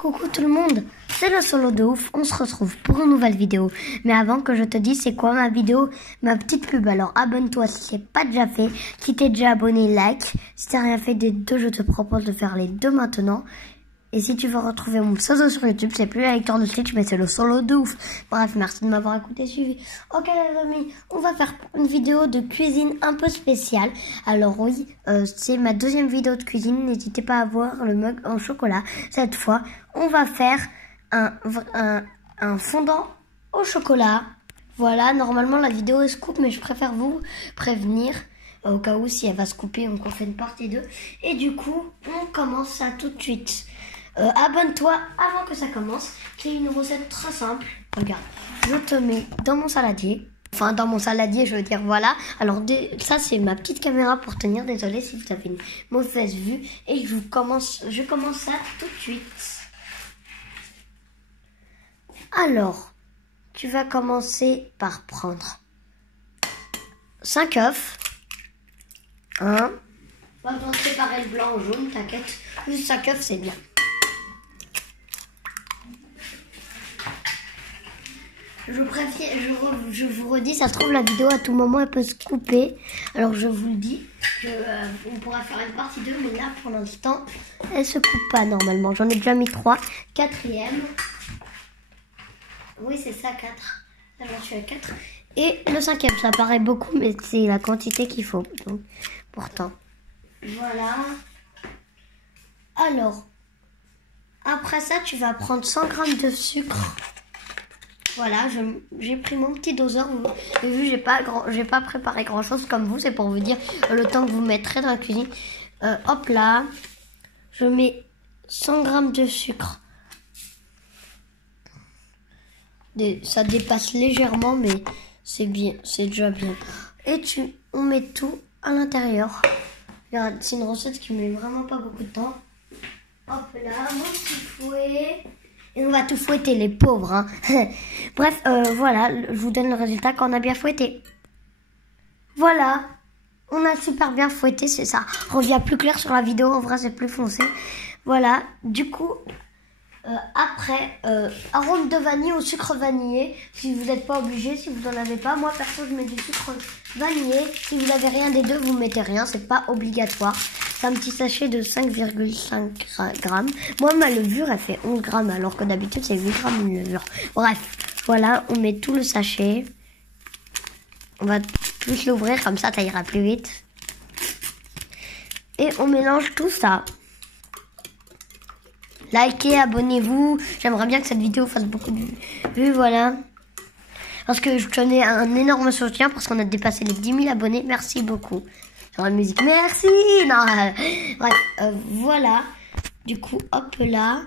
Coucou tout le monde, c'est le solo de ouf, on se retrouve pour une nouvelle vidéo. Mais avant que je te dise c'est quoi ma vidéo, ma petite pub, alors abonne-toi si c'est pas déjà fait. Si t'es déjà abonné, like. Si t'as rien fait des deux, je te propose de faire les deux maintenant. Et si tu veux retrouver mon pseudo sur YouTube, c'est plus la lecture de Switch, mais c'est le solo de ouf. Bref, merci de m'avoir écouté, suivi. Ok les amis, on va faire une vidéo de cuisine un peu spéciale. Alors oui, c'est ma deuxième vidéo de cuisine. N'hésitez pas à voir le mug en chocolat. Cette fois, on va faire un fondant au chocolat. Voilà, normalement la vidéo elle se coupe, mais je préfère vous prévenir. Au cas où si elle va se couper, on fait une partie 2. Et du coup, on commence ça tout de suite. Abonne-toi avant que ça commence. C'est une recette très simple. Regarde, je te mets dans mon saladier. Enfin, dans mon saladier, je veux dire, voilà. Alors, ça, c'est ma petite caméra pour tenir. Désolée si vous avez une mauvaise vue. Et je commence ça tout de suite. Alors, tu vas commencer par prendre 5 œufs. On va séparer le blanc au jaune, t'inquiète. Juste 5 œufs, c'est bien. Je vous redis, ça se trouve la vidéo à tout moment elle peut se couper. Alors je vous le dis, on pourra faire une partie 2, mais là pour l'instant elle se coupe pas normalement. J'en ai déjà mis 3. Quatrième. Oui c'est ça, 4. Là j'en suis à 4. Et le 5e, ça paraît beaucoup, mais c'est la quantité qu'il faut. Donc, pourtant. Voilà. Alors, après ça, tu vas prendre 100 g de sucre. Voilà, j'ai pris mon petit doseur. Vous avez vu, j'ai pas préparé grand chose comme vous. C'est pour vous dire le temps que vous mettrez dans la cuisine. Hop là, je mets 100 g de sucre. Ça dépasse légèrement, mais c'est bien, c'est déjà bien. Et on met tout à l'intérieur. C'est une recette qui met vraiment pas beaucoup de temps. Hop là, mon petit fouet. Et on va tout fouetter, les pauvres. Hein. Bref, voilà, je vous donne le résultat quand on a bien fouetté. Voilà, on a super bien fouetté, c'est ça. Revient plus clair sur la vidéo, en vrai c'est plus foncé. Voilà, du coup, après, arôme de vanille au sucre vanillé. Si vous n'êtes pas obligé, si vous n'en avez pas. Moi, perso, je mets du sucre vanillé. Si vous n'avez rien des deux, vous mettez rien. C'est pas obligatoire. C'est un petit sachet de 5,5 grammes. Moi, ma levure, elle fait 11 grammes. Alors que d'habitude, c'est 8 grammes une levure. Bref, voilà, on met tout le sachet. On va tous l'ouvrir. Comme ça ira plus vite. Et on mélange tout ça. Likez, abonnez-vous. J'aimerais bien que cette vidéo fasse beaucoup de vues, voilà. Parce que je tenais un énorme soutien parce qu'on a dépassé les 10 000 abonnés. Merci beaucoup. Sur la musique, merci. Non, bref, voilà. Du coup, hop là.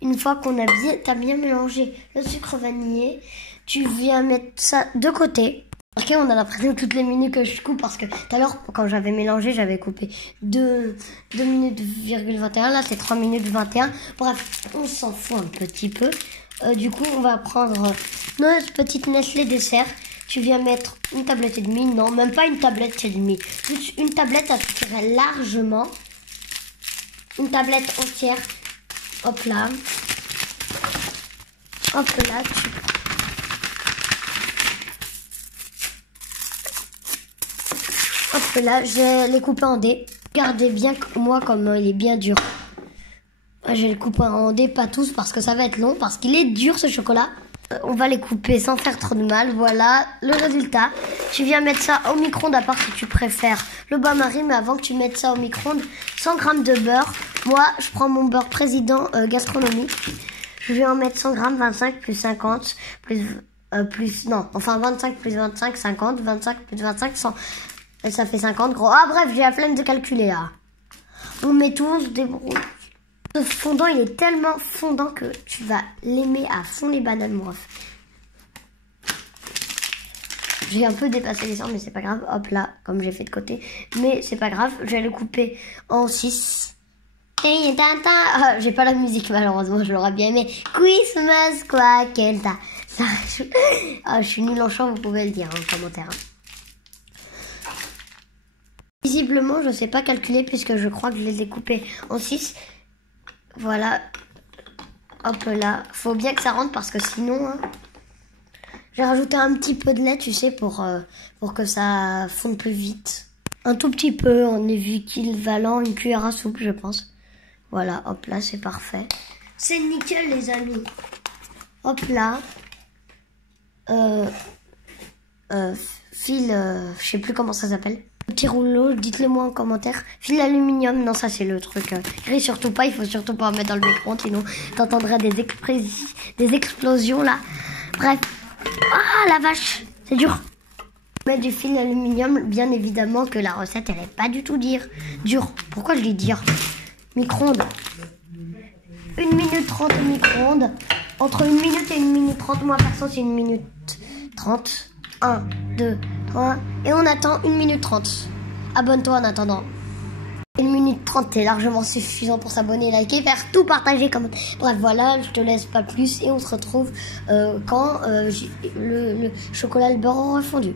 Une fois qu'on a t'as bien mélangé le sucre vanillé, tu viens mettre ça de côté. Ok, on a l'impression toutes les minutes que je coupe parce que tout à l'heure, quand j'avais mélangé, j'avais coupé 2 minutes,21. Là, c'est 3 minutes 21. Bref, on s'en fout un petit peu. Du coup, on va prendre notre petite Nestlé dessert. Tu viens mettre une tablette et demie. Non, même pas une tablette et demie. Juste une tablette, ça suffirait largement. Une tablette entière. Hop là. Hop là, Hop là, je l'ai coupé en dés. Regardez bien moi comme il est bien dur. Je vais le couper en dés, pas tous parce que ça va être long, parce qu'il est dur ce chocolat. On va les couper sans faire trop de mal. Voilà le résultat. Tu viens mettre ça au micro-ondes, à part si tu préfères le bain-marie, mais avant que tu mettes ça au micro-ondes, 100 g de beurre. Moi, je prends mon beurre président gastronomie. Je vais en mettre 100 g, 25 plus 50 enfin 25 plus 25, 50, 25 plus 25, 100. Ça fait 50 gros. Ah bref, j'ai la flemme de calculer là. On met tout, on se débrouille. Ce fondant, il est tellement fondant que tu vas l'aimer à fond les bananes, mon ref. J'ai un peu dépassé les 100, mais c'est pas grave. Hop là, comme j'ai fait de côté. Mais c'est pas grave, je vais le couper en 6. J'ai pas la musique, malheureusement, je l'aurais bien aimé. Christmas, quoi, quel ta. Je suis nulle en chant, vous pouvez le dire en commentaire. Visiblement, je sais pas calculer puisque je crois que je les ai coupés en 6. Voilà. Hop là, faut bien que ça rentre parce que sinon... Hein, j'ai rajouté un petit peu de lait, tu sais, pour que ça fonde plus vite. Un tout petit peu, en équivalent une cuillère à soupe, je pense. Voilà, hop là, c'est parfait. C'est nickel, les amis. Hop là. Fil, je sais plus comment ça s'appelle. Petit rouleau, dites-le moi en commentaire. Fil d'aluminium, non, ça c'est le truc. Gris surtout pas, il faut surtout pas en mettre dans le micro-ondes, sinon t'entendras des explosions là. Bref. Ah la vache, c'est dur. Mettre du fil d'aluminium, bien évidemment que la recette elle est pas du tout dure. Pourquoi je dis dire? Micro-ondes. 1 minute 30 au micro-ondes. Entre 1 minute et 1 minute 30, moi perso c'est 1 minute 30. 1, 2, 3. Et on attend 1 minute 30. Abonne-toi en attendant. 1 minute 30, c'est largement suffisant pour s'abonner, liker, faire tout, partager. Comme... Bref, voilà, je te laisse pas plus. Et on se retrouve quand le chocolat, le beurre aura fondu.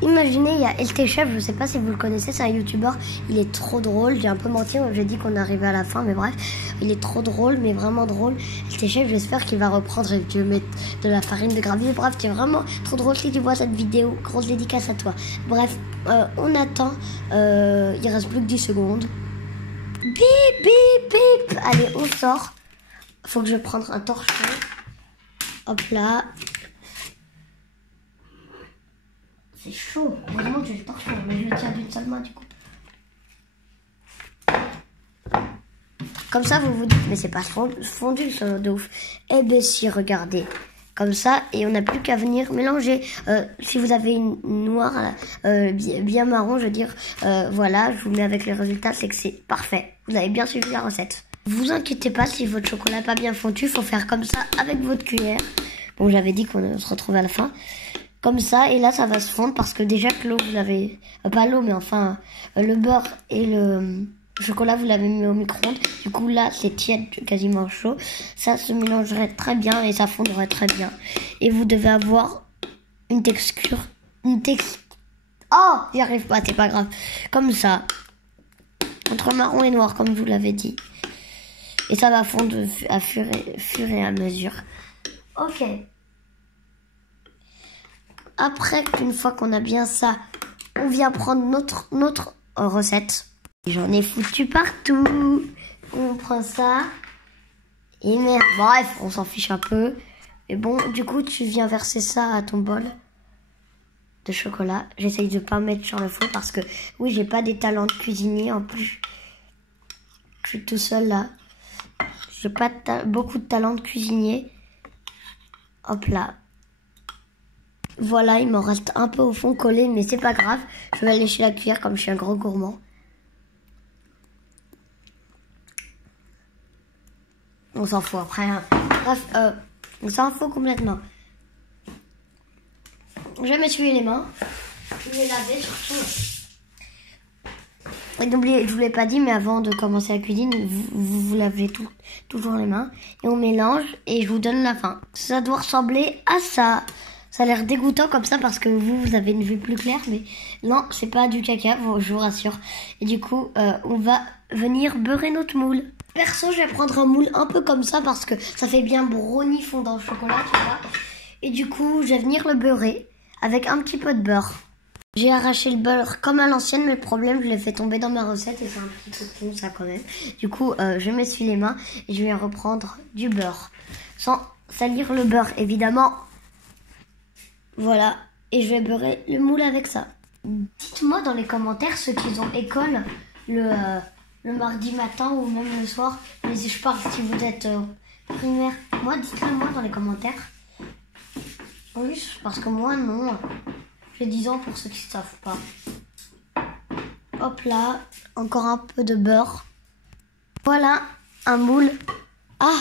Imaginez, il y a LT Chef, je sais pas si vous le connaissez, c'est un youtubeur, il est trop drôle, j'ai un peu menti, j'ai dit qu'on arrivait à la fin, mais bref, il est trop drôle, mais vraiment drôle. LT Chef, j'espère qu'il va reprendre et que tu veux mettre de la farine de gravy, bref, tu es vraiment trop drôle si tu vois cette vidéo, grosse dédicace à toi. Bref, on attend, il reste plus que 10 secondes. Bip, bip, bip, allez, on sort. Faut que je prenne un torchon. Hop là. C'est chaud. Heureusement que j'ai le torchon, mais je le tiens d'une seule main du coup. Comme ça, vous vous dites, mais c'est pas fondu ça de ouf. Eh ben si, regardez. Comme ça, et on n'a plus qu'à venir mélanger. Si vous avez une noire, bien marron, je veux dire, voilà, je vous mets avec les résultats, c'est que c'est parfait. Vous avez bien suivi la recette. Vous inquiétez pas si votre chocolat n'est pas bien fondu, il faut faire comme ça avec votre cuillère. Bon, j'avais dit qu'on se retrouvait à la fin. Comme ça, et là ça va se fondre parce que déjà que l'eau, vous l'avez... pas l'eau, mais enfin, le beurre et le chocolat, vous l'avez mis au micro-ondes. Du coup, là, c'est tiède, quasiment chaud. Ça se mélangerait très bien et ça fondrait très bien. Et vous devez avoir une texture... Oh, j'y arrive pas, c'est pas grave. Comme ça. Entre marron et noir, comme je vous l'avais dit. Et ça va fondre à fur et à mesure. Ok. Après, une fois qu'on a bien ça, on vient prendre notre recette. J'en ai foutu partout. On prend ça. Et merde. Bref, on s'en fiche un peu. Mais bon, du coup, tu viens verser ça à ton bol de chocolat. J'essaye de pas mettre sur le feu parce que, oui, j'ai pas des talents de cuisinier. En plus, je suis tout seul là. J'ai pas beaucoup de talent de cuisinier. Hop là. Voilà, il m'en reste un peu au fond collé, mais c'est pas grave. Je vais lécher la cuillère comme je suis un gros gourmand. On s'en fout après. Hein. Bref, on s'en fout complètement. Je vais m'essuyer les mains. Je vais laver surtout. Et n'oubliez, je vous l'ai pas dit, mais avant de commencer la cuisine, vous lavez toujours les mains. Et on mélange et je vous donne la fin. Ça doit ressembler à ça. Ça a l'air dégoûtant comme ça parce que vous avez une vue plus claire, mais non, c'est pas du caca, je vous rassure. Et du coup, on va venir beurrer notre moule. Perso, je vais prendre un moule un peu comme ça parce que ça fait bien brownie fondant au chocolat, tu vois. Et du coup, je vais venir le beurrer avec un petit peu de beurre. J'ai arraché le beurre comme à l'ancienne, mais le problème, je l'ai fait tomber dans ma recette et c'est un petit peu con ça quand même. Du coup, je m'essuie les mains et je vais reprendre du beurre. Sans salir le beurre, évidemment. Voilà, et je vais beurrer le moule avec ça. Dites-moi dans les commentaires ceux qui ont école le mardi matin ou même le soir. Mais si je parle si vous êtes primaire, moi dites-le moi dans les commentaires. Oui, parce que moi non. J'ai 10 ans pour ceux qui ne savent pas. Hop là, encore un peu de beurre. Voilà, un moule. Ah!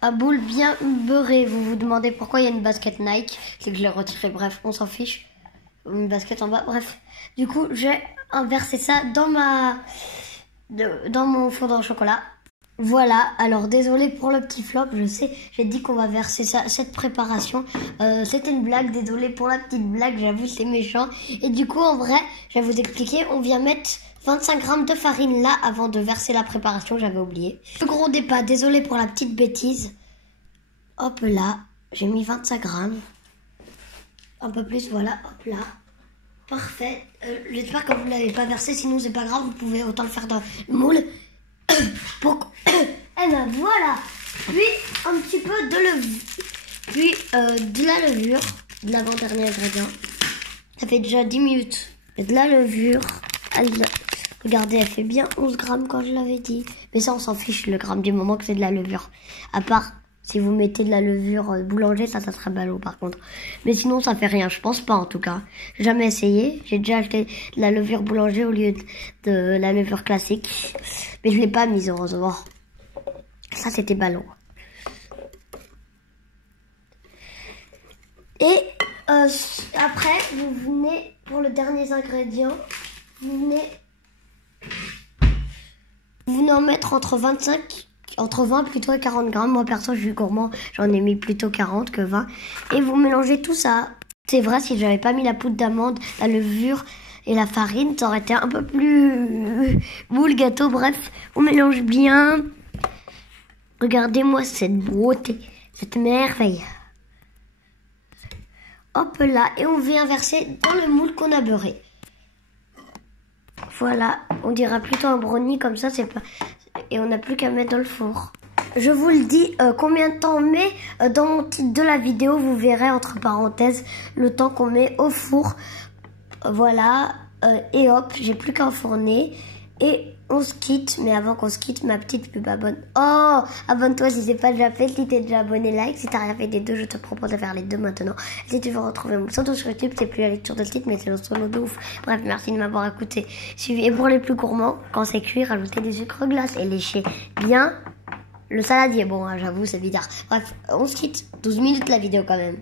Un boule bien beurré. Vous vous demandez pourquoi il y a une basket Nike. C'est que je l'ai retiré. Bref, on s'en fiche. Une basket en bas. Bref. Du coup, j'ai inversé ça dans mon fondant au chocolat. Voilà. Alors, désolé pour le petit flop. Je sais, j'ai dit qu'on va verser ça, cette préparation. C'était une blague. Désolé pour la petite blague. J'avoue, c'est méchant. Et du coup, en vrai, je vais vous expliquer. On vient mettre 25 grammes de farine là avant de verser la préparation, j'avais oublié. Le gros des pâtes, désolé pour la petite bêtise. Hop là, j'ai mis 25 grammes. Un peu plus, voilà, hop là. Parfait. J'espère que vous ne l'avez pas versé, sinon c'est pas grave, vous pouvez autant le faire dans le moule. Et ben voilà. Puis un petit peu de levure. Puis de la levure, de l'avant-dernier ingrédient. Ça fait déjà 10 minutes. Et de la levure. Regardez, elle fait bien 11 grammes quand je l'avais dit. Mais ça, on s'en fiche le gramme du moment que c'est de la levure. À part si vous mettez de la levure boulanger, ça serait ballot par contre. Mais sinon, ça fait rien. Je pense pas en tout cas. J'ai jamais essayé. J'ai déjà acheté de la levure boulanger au lieu de la levure classique. Mais je l'ai pas mise heureusement. Ça, c'était ballot. Et après, vous venez pour le dernier ingrédient. Vous venez en mettre entre 20 plutôt et 40 grammes. Moi perso je suis gourmand, j'en ai mis plutôt 40 que 20. Et vous mélangez tout ça. C'est vrai, si j'avais pas mis la poudre d'amande, la levure et la farine, ça aurait été un peu plus boule gâteau. Bref, on mélange bien. Regardez-moi cette beauté, cette merveille. Hop là, et on vient verser dans le moule qu'on a beurré. Voilà, on dira plutôt un brownie comme ça, c'est pas... Et on n'a plus qu'à mettre dans le four. Je vous le dis, combien de temps on met dans mon titre de la vidéo, vous verrez entre parenthèses le temps qu'on met au four. Voilà, et hop, j'ai plus qu'à enfourner. Et on se quitte, mais avant qu'on se quitte, ma petite pub abonne. Oh, abonne-toi si c'est pas déjà fait, si t'es déjà abonné, like. Si t'as rien fait des deux, je te propose de faire les deux maintenant. Si tu veux retrouver mon pseudo sur YouTube, c'est plus la lecture de titre, mais c'est le solo de ouf. Bref, merci de m'avoir écouté. Suivez. Et pour les plus gourmands, quand c'est cuit, rajoutez des sucres glaces et léchez bien le saladier. Bon, hein, j'avoue, c'est bizarre. Bref, on se quitte. 12 minutes la vidéo quand même.